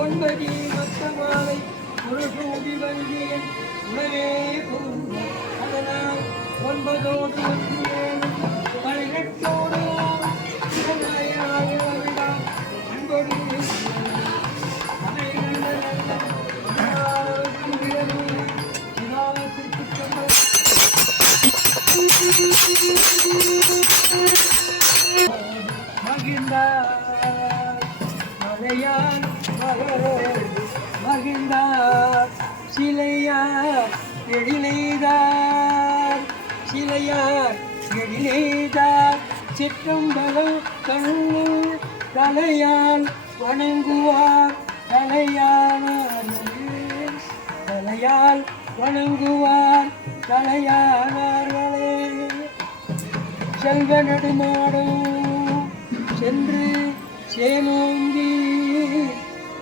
ஒன்பதி மொத்தமாலை ஒரு சூடி வங்கியன் உடனே அதனால் ஒன்பதோடு ஒன்றியேனும் பதினெட்டோடு மகிழ்ந்தார். மகிழ்ந்தார் சிலையார் எழிலைதார் சிலையார் எழிலைதார் சிற்றம்பலம் கண்ணில் தலையால் வணங்குவார். தலையானார் தலையால் வணங்குவார் தலையானார்களே செல்வ நடுமாடும். சென்று சேனோங்கி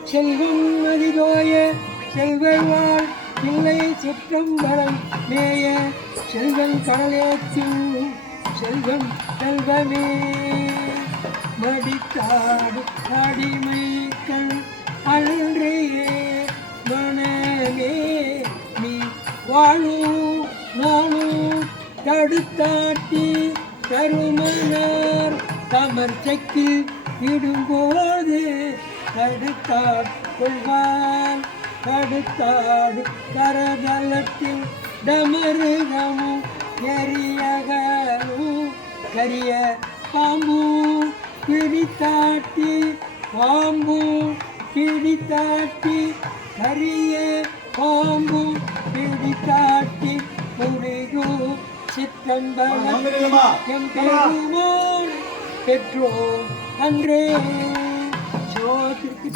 செல்வம் மதிதோய செல்வழ்வாள் இல்லை சுற்றம் வளம் மேய. செல்வம் கடலேற்றும் செல்வம் செல்வமே. மடித்தாடு அடிமைக்கள் அன்றே. மனமே நீ வாழும் நானும் தடுத்தாட்டி. கருமனார் தமர்ச்சைக்கு இடும்போது தடுத்தாட் கொள்வார். தடுத்தாடு கரதலத்தில் டமருகமும் எரியகமும் கரிய பாம்பு பிடித்தாட்டி பாம்பு பிடித்தாட்டி கரிய பாம்பு பிடித்தாட்டி முடிகு பெருமோன் பெற்றோம் அன்றே. சோதிற்கு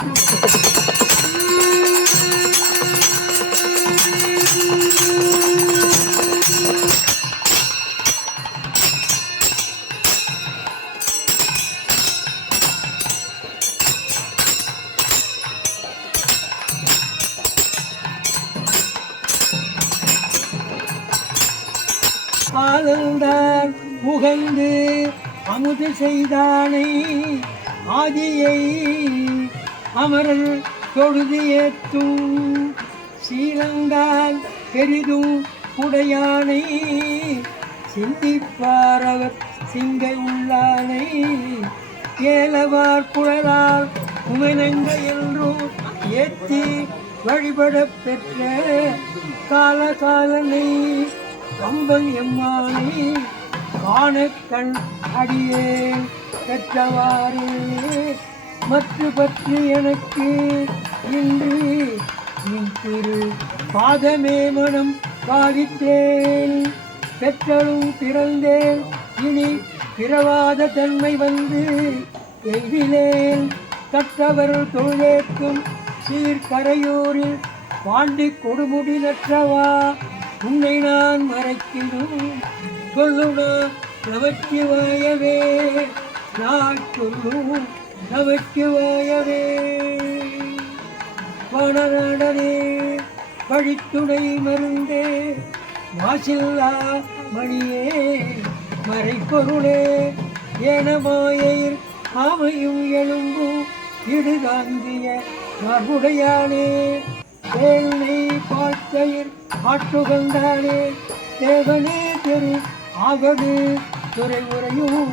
ஆனந்தார் புகழ்ந்து அமுது செய்தானை ஆதியை அமரல் தொழுது ஏத்தும். சீலங்கால் பெரிதும் உடையானை சிந்திப்பாரவர் சிங்கை உள்ளானை. ஏலவார் குழலால் உமனங்க என்றும் ஏத்தி வழிபட பெற்ற காலகாலனை கம்பன் எம்மானை காண கண் அடியேன் பெற்றவாறே. மற்ற பற்றி எனக்கு இன்று நின் திரு பாதமே மனம் பாதித்தேன். பெற்றலும் பிறந்தேன் இனி பிறவாத தன்மை வந்து எய்திலேன் கற்றவர் தொழிலேற்கும் சீர்கரையூரில் பாண்டி கொடுமுடி நற்றவா சொல்லுடா நமச்சிவாயவே நான் சொல்லும் நமச்சிவாயவே வனநாடனே கழித்துணை மருந்தே. மாசில்லா மணியே மறைப்பொருளே ஏனமாயர் ஆமையும் எழும்பும் இடுகாந்திய மறுடையானே தேனை பார்த்தயிர் ஆட்டுகந்தானே தேவனே தெரு ஆகடு துறை உரையும்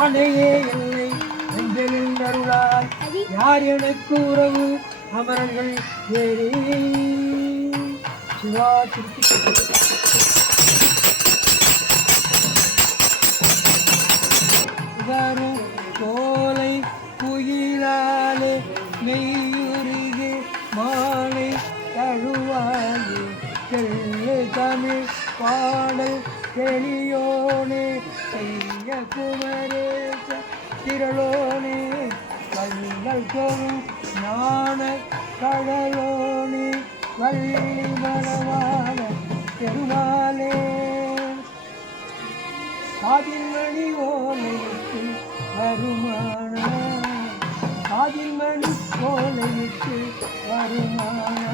ஆணையே இல்லை. அஞ்சலில் அருளாய் யார் எனக்கு உறவு? அமரர்கள் ஏறி சிவா திருப்பி கோலை குயிலாலே மெய்யுருகு மாலை தழுவாயே. தமிழ் பாடல் தெளியோனே செய்ய குமரேச திரளோனே கண்கள் கோவும் ஞான கடலோனே வள்ளி மனவான பெருமாளே காதில் மணி ஓலையிட்டு வருமான காதில் மணி ஓலையிட்டு வருமான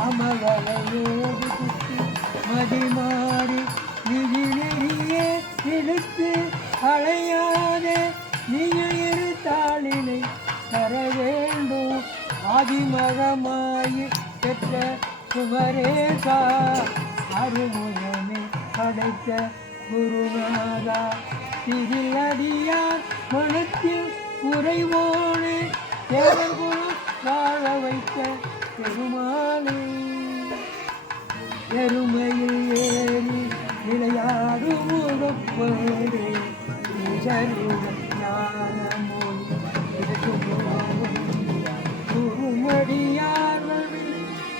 அமலையோடு மதிமாறி நிதி இழுத்து அலையாதே நீயிரு தாளினை தர வேண்டும். ஆதிமகமாயி பெற்ற குமரேசா அருமுகமே படைத்த குருநாதா. திரிலடியார் மனத்தில் உறைவோனே தேவகுரு வாழ வைத்த பெருமாளே எருமையில் ஏறி விளையாடும் முகப்பேடு ஞானமொழி குருமடியார்கள்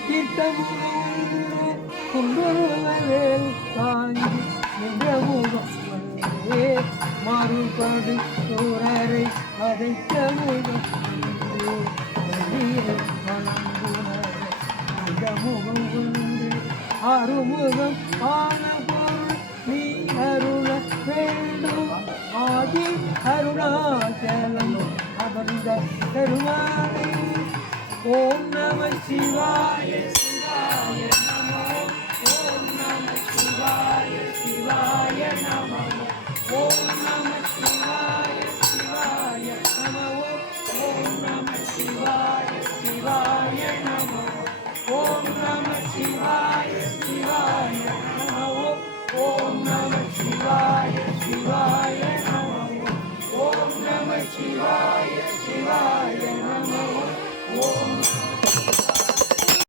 தீர்த்தமுகம் கும்புருவவேல் தாங்கி என்ற மாறுபடு சூரரை அதைத்த முகம் அந்த முகம் ஒன்று ஆன பெருமாளே ஓம் நம சிவாய சிவாய நமோ ஓம் நம சிவாய சிவாய நமோ ஓம் நம சிவாய சிவாய நமோ ஓம் நம சிவாய சிவாய நமோ ஓம் நம சிவாய சிவாய நமோ ஓம் நம சிவாய சிவாய நமோ ஓம் நம சிவாய